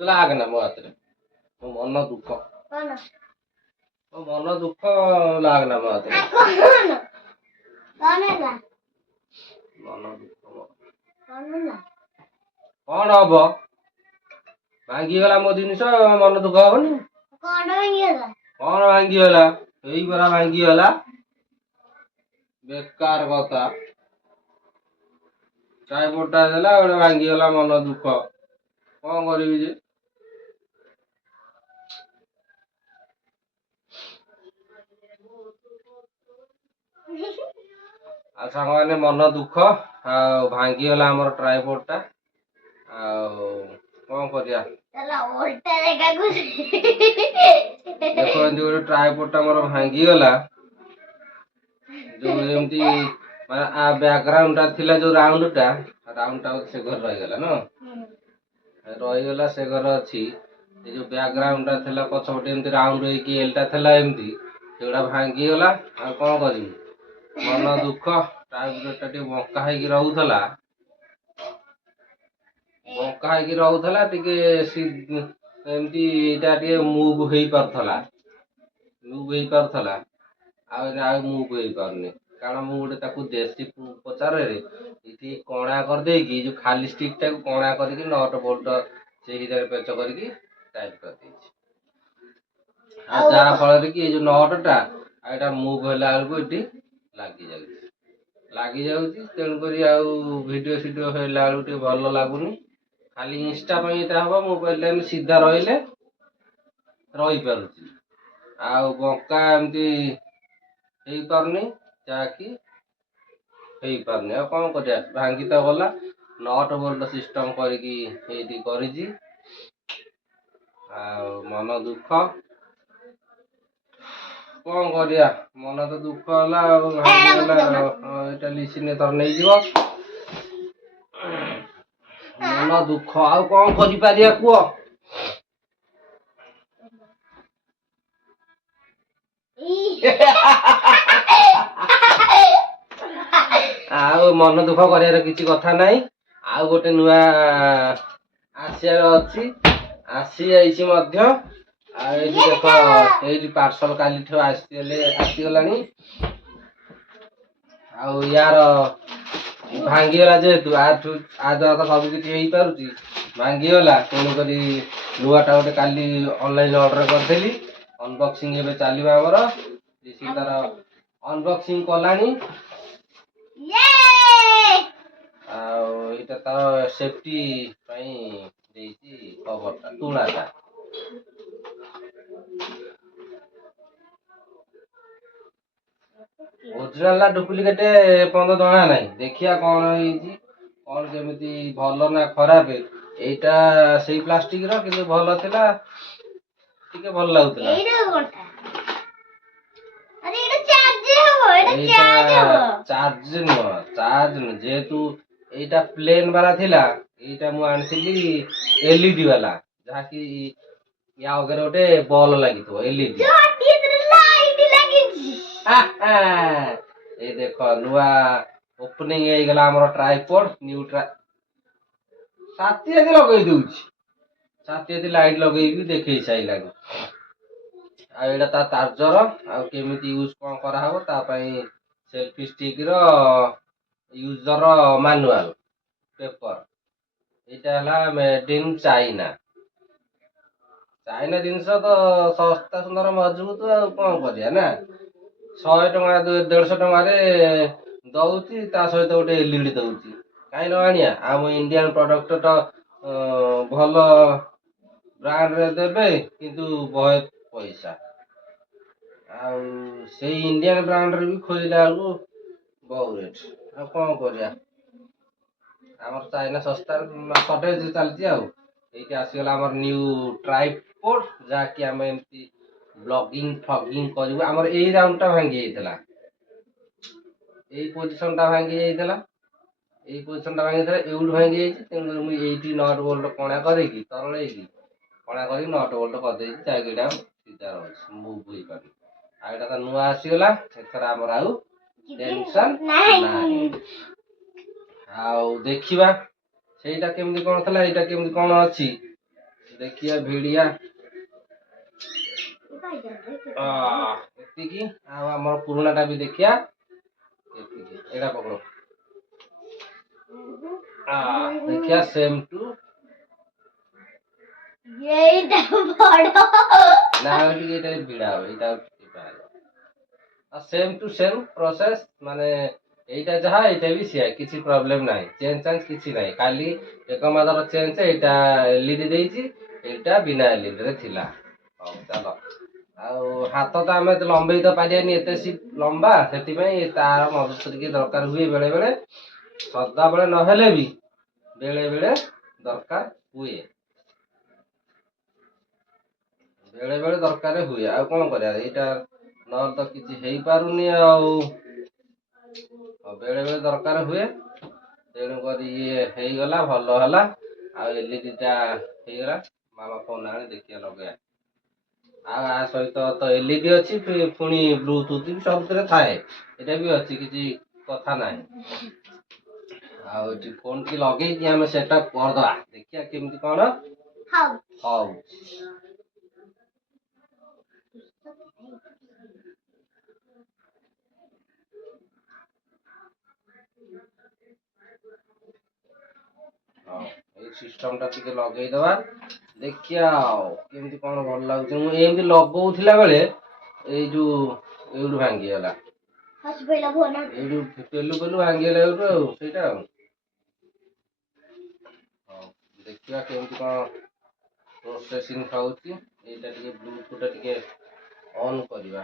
लागना मो हातरे मो मन दुख मो मन दुख लागना मो हातरे मन दुख कौन हम भांगी गला मो जिनिस मन दुख हबनी कौन भांगी गला यही परा भांगी गला बेकार कथा ट्राइपोर्डटा देला गोटे भांगी गला मन दुख कौन करिवि जे आ सांग माने मन दुख आ भांगी गला हमर ट्राइपोर्डटा आ कौन करिया देखो एमती गोटे ट्राइपोर्डटा मोर भांगी गला जो एमती माने आ बैकग्राउंडटा थिला जो राउंडटा से घर रही गला न रही गला से घर अछि ए जो बैकग्राउंडटा थिला पछपटे एमती राउंड होई कि एलटा थिला एमती सेगुड़ा भांगी गला आ कौन करी मन दुख ट्राइपोर्डटा टे बंका हेकी रहउथला टिके एमती एटा टे मूव हेई परथला आ मूव हेई परने कारण मु गोटे ताकू देसी पचारे रे इठी कोणा कर देकी जो खाली स्टिक टाकू कोणा करके नट बोल्ट से हिसाब पेच करके टाइट कर देछि आ जा फल रे कि जो नटटा एटा मूव होला बेलको इठी लागी जाउची तेन करी आ वीडियो हेला बेलको टे भल लागुनी खाली इंस्टा पे एटा हबो मोबाइल रे सीधा रहिले रही पारुची आ बंका एमती हेई पारनी जाकी हेई पारनी आ कौन करिया भांगी तो गला नट बोल्ट सिस्टम करके एटी करिजी आ मन दुख कौन करिया मन तो दुख होला भांगी गला एटा लिसिने तर नहीं जीवो मन दुख आ कौन करि पारिया कुओ आ मन दुख करियार किछि कथा नाही आ गोटे नुआ आसियार अछि आसी आइछि मध्य आ एठी देखो एठी पार्सल काली ठो आसी गलानी आ यार भांगी गला जेतु आ द्वारा तो सब किछि हेई पारुची भांगी गला तेणु करी नुआटा गोटे काली ऑनलाइन ऑर्डर करथेली अनबॉक्सिंग एबे चालिबा हमर जेसी तार अनबॉक्सिंग कलानी आ एटा तार सेफ्टी पई देइची कवरटा तुलाटा ओरिजिनल ना डुप्लीकेट पंद जणा नाही देखिया कोन हेइची कोन जेमिति भलो ना खराब एटा सेही प्लास्टिक रो किंतु भलो थिला टिके भल लागुतला एटा कोनटा अरे एटा चार्ज नो जेतु एटा प्लेन वाला थिला एटा मु आनथिली एलईडी वाला जहा कि या वगैरह गोटे बॉल लागितो एलईडी ए देखो नुआ ओपनिंग हे गला हमर ट्राइपॉड न्यू साथी यदि लगई दउची साथी यदि लाइट लगई भी देखै साइलानी आ एटा ता चार्जर आ केमिति यूज कोन करा हबो ता पई सेल्फी स्टिक रो यूजर मैनुअल पेपर एटा हला मेड इन चाइना जिनस तो सस्ता सुंदर मजबूत कौन करिया ना 100 टका 150 टका रे दउची ता सहित गोटे एलईडी दउची काई न आनिया आम इंडियन प्रोडक्ट तो भल ब्रांड रे देबे किंतु बहुत पैसा आ से इंडियन ब्रांड रे भी खोजिला बेलू बहुत रेट आ कौन करिया हमर चाइना सस्ता शॉर्टेज चलती आ एटी आसीगला हमर न्यू ट्राइपोड जाकि हम एमती ब्लॉगिंग फॉगिंग करू हमर एई राउंडटा भांगी जाइतला एई पोजीशनटा भांगी जाइतला एउड भांगी जाइछि तेन मु एटी नट बोल्ट कोणा करेकी तरळे की कोणा करी नट बोल्ट कर देछि जाकीटा ସିଧା ରହୁଛି ମୁଭ୍ ହେଇପାରୁନି। ଆଉ ଏଇଟା ତ ନୂଆ ଆସିଗଲା, ଏଥର ଆମର ଆଉ ଟେନସନ୍ ନାହିଁ। ଆଉ ଦେଖିବା ସେଇଟା କେମିତି କଣ ଥିଲା, ଏଇଟା କେମିତି କଣ ଅଛି ଦେଖିବା ଭିଡ଼ିଆ। ଏତିକି। ଆଉ ଆମର ପୁରୁଣା ଟା ବି ଦେଖିବା। ଏତିକି, ଏଇଟା ପକଡ଼। ଦେଖିବା ସେମ୍ ଟୁ এইটা বড় না ଟିକେ ଏଇଟା ଭିଡ଼ା ହବ, ଏଇଟା ଟିକେ ବାହାରିବ। ଆଉ ସେମ୍ ଟୁ ସେମ୍ ପ୍ରୋସେସ୍, ମାନେ ଏଇଟା ଯାହା ଏଇଟା ବି ସେୟା, କିଛି ପ୍ରୋବ୍ଲେମ୍ ନାହିଁ, ଚେଞ୍ଜ ଚାଞ୍ଜ କିଛି ନାହିଁ। ଖାଲି ଏକ ମାଦର ଚେଞ୍ଜ, ଏଇଟା ଏଲଇଡି ଦେଇଛି, ଏଇଟା ବିନା ଏଲଇଡିରେ ଥିଲା। ହଉ ଚାଲ। ଆଉ ହାତ ତ ଆମେ ଲମ୍ବେଇ ତ ପାରିବାନି ଏତେ ଲମ୍ବା, ସେଥିପାଇଁ ତାର ମଦତ ଟିକେ ଦରକାର ହୁଏ ବେଳେ ବେଳେ। ସଦାବେଳେ ନହେଲେ ବି ବେଳେ ବେଳେ ଦରକାର ହୁଏ। ବେଳେ ବେଳେ ଦରକାର ହୁଏ। ଆଉ କଣ କରିବା, ଏଇଟା ନହେଲେ ତ କିଛି ହେଇପାରୁନି। ଆଉ ବେଳେ ବେଳେ ଦରକାର ହୁଏ, ତେଣୁ କରି ଇଏ ହେଇଗଲା, ଭଲ ହେଲା। ଆଉ ଏଲଇଡି ଟା ହେଇଗଲା। ମାମା ଫୋନ ଆଣି ଦେଖିବା ଲଗେଇବା। ଆଉ ଆ ସହିତ ତ ଏଲଇଡି ଅଛି, ପୁଣି ବ୍ଲୁଟୁଥ ବି ସବୁଥିରେ ଥାଏ। ଏଇଟା ବି ଅଛି, କିଛି କଥା ନାହିଁ। ଆଉ ଏଠି ଫୋନ ଟିକେ ଲଗେଇକି ଆମେ ସେଟଅପ କରିଦବା, ଦେଖିବା କେମିତି କଣ ହଉ। ହଉ, ଏଇ ସିଷ୍ଟମ ଟା ଟିକେ ଲଗେଇଦବା, ଦେଖିବା ଆଉ କେମିତି କଣ ଭଲ ଲାଗୁଛି। ମୁଁ ଏମିତି ଲଗଉଥିଲା ବେଳେ ଏଇ ଯୋଉ ଏଇଠୁ ଭାଙ୍ଗିଗଲା, ଏଇଠୁ ପେଲୁ ପେଲୁ ଭାଙ୍ଗିଗଲା ଏଇଠୁ, ଆଉ ସେଇଟା ଆଉ। ହଉ, ଦେଖିବା କେମିତି କଣ ପ୍ରୋସେସିଂ ହଉଛି। ଏଇଟା ଟିକେ ବ୍ଲୁଟୁଥ ଟା ଟିକେ ଅନ୍ କରିବା।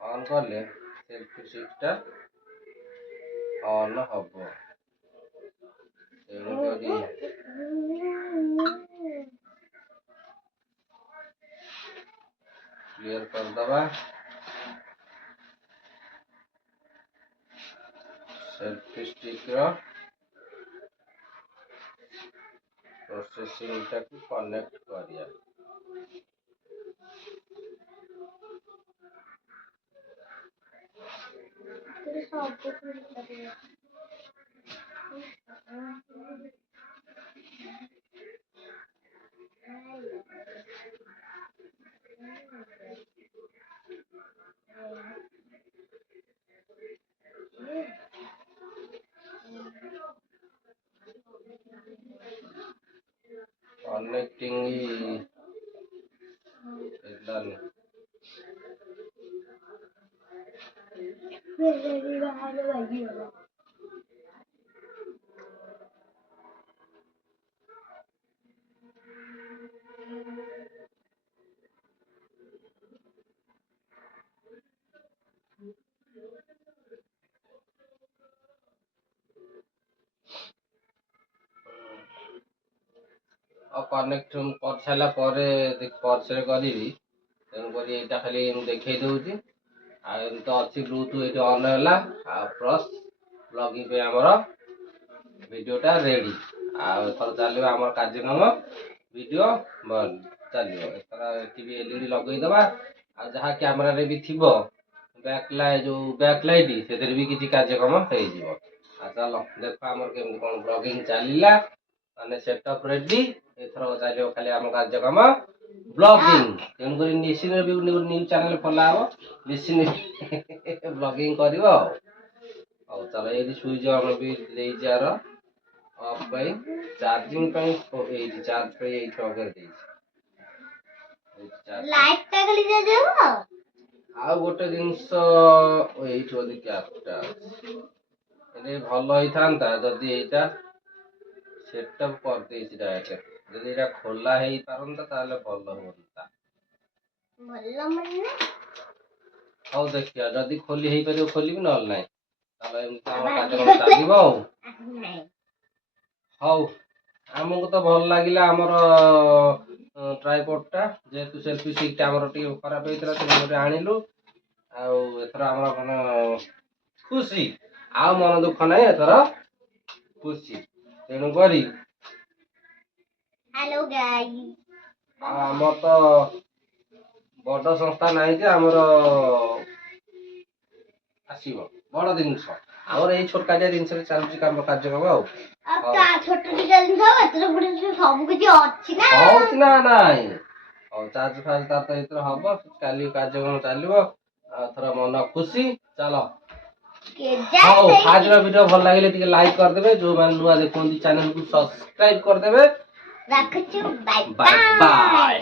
ଅନ୍ କଲେ ସେଲ୍ଫି ସୁଇଚ ଟା ଅନ୍ ହବ। ତେଣୁକରି କ୍ଲିୟର କରିଦବା। ସେଲ୍ଫି ଷ୍ଟିକ ର ପ୍ରୋସେସିଂ ଟାକୁ କନେକ୍ଟ କରିବା। Connecting done. ଆଉ କନେକ୍ଟ କରିସାରିଲା ପରେ ପଛରେ କରିବି, ତେଣୁକରି ଏଇଟା ଖାଲି ଦେଖେଇ ଦଉଛି। ଆଉ ଏମିତି ତ ଅଛି, ବ୍ଲୁଟୁଥ ଏଇଠି ଅନ୍ ହେଲା। ଆଉ ପ୍ଲସ୍ ପ୍ଲଗିଂ ପାଇଁ ଆମର ଭିଡ଼ିଓଟା ରେଡି। ଆଉ ଏଥର ଚାଲିବ ଆମର କାର୍ଯ୍ୟକ୍ରମ, ଭିଡ଼ିଓ ଚାଲିବ। ଏଥର ଏଠି ବି ଏଲଇଡି ଲଗେଇଦବା। ଆଉ ଯାହା କ୍ୟାମେରାରେ ବି ଥିବ ବ୍ୟାକ୍ ଲାଇଟ୍, ସେଥିରେ ବି କିଛି କାର୍ଯ୍ୟକ୍ରମ ହେଇଯିବ। ଆଉ ଚାଲ ଦେଖ ଆମର କେମିତି କଣ ବ୍ଲଗିଂ ଚାଲିଲା, ମାନେ ସେଟଅପ ରେଡି। ଏଥର ଚାଲିବ ଖାଲି ଆମ କାର୍ଯ୍ୟକ୍ରମ ବ୍ଲଗିଂ। ତେଣୁକରି ନିଶ୍ଚିନ୍ତ ବି ନ୍ୟୁଜ ଚ୍ୟାନେଲ ଖୋଲା ହବ, ନିଶ୍ଚିନ୍ତ ବ୍ଲଗିଂ କରିବ। ଆଉ ହଉ ଚାଲ, ଏଇଠି ସୁଇଚ ଅନ୍ ବି ଦେଇଛି ଆର ଅଫ୍ ପାଇଁ, ଚାର୍ଜିଂ ପାଇଁ ଏଇଠି ଚାର୍ଜ ପାଇଁ ଏଇଠି ଅଗରେ ଦେଇଛି। ଆଉ ଗୋଟେ ଜିନିଷ ଏଇଠି ବୋଧେ କ୍ୟାପଟା ଅଛି। ଏଇଟା ଭଲ ହେଇଥାନ୍ତା ଯଦି ଏଇଟା ସେଟଅପ କରିଦେଇଛି ଡାଇରେକ୍ଟ। ଯଦି ଏଇଟା ଖୋଲା ହେଇପାରନ୍ତା ତାହେଲେ ଭଲ ହୁଅନ୍ତା। ହଉ ଦେଖିବା, ଯଦି ଖୋଲି ହେଇପାରିବ ଖୋଲିବି, ନହେଲେ ନାହିଁ। ତାହେଲେ ଏମିତି ଆମ କାର୍ଯ୍ୟକ୍ରମ ଚାଲିବ। ଆଉ ହଉ, ଆମକୁ ତ ଭଲ ଲାଗିଲା ଆମର ଟ୍ରାଇପଡ୍ ଟା, ଯେହେତୁ ସେଲ୍ଫି ଷ୍ଟିକ୍ ଟା ଆମର ଟିକେ ଖରାପ ହେଇଥିଲା, ତେଣୁକରି ଆଣିଲୁ। ଆଉ ଏଥର ଆମର ମାନେ ଖୁସି, ଆଉ ମନ ଦୁଃଖ ନାହିଁ, ଏଥର ଖୁସି। ତେଣୁକରି ଆଉ ଆମର ତ ବଡ ସଂସ୍ଥା ନାହିଁ ଯେ ଆମର ଆସିବ ବଡ ଜିନିଷ ଆମର ଏଇ ଛୋଟକାଟିଆ ଜିନିଷରେ ଚାଲୁଛି କାମ କାର୍ଯ୍ୟକ୍ରମ ଆଉ ଆଉ ତା ଛୋଟ ଟିକେ ଜିନିଷ ଏଥିରେ ପୁଣି ସବୁ କିଛି ଅଛି ନା ହଉଛି ନା ନାଇଁ ହଉ ଚାର୍ଜ ଫାର୍ଜ ତାର ତ ଏଥିରେ ହବ କାଲି କାର୍ଯ୍ୟକ୍ରମ ଚାଲିବ ଆଉ ଥର ମନ ଖୁସି ଚାଲ କେଜାଣି ହଉ ସେଇ ଆଜିର ଭିଡିଓ ଭଲ ଲାଗିଲେ ଟିକେ ଲାଇକ୍ କରିଦେବେ ଯୋଉମାନେ ନୂଆ ଦେଖନ୍ତି ଚ୍ୟାନେଲକୁ ସବସ୍କ୍ରାଇବ କରିଦେବେ ରଖୁଛୁ ବାଇ ବାଏ ବାଇ ବାଏ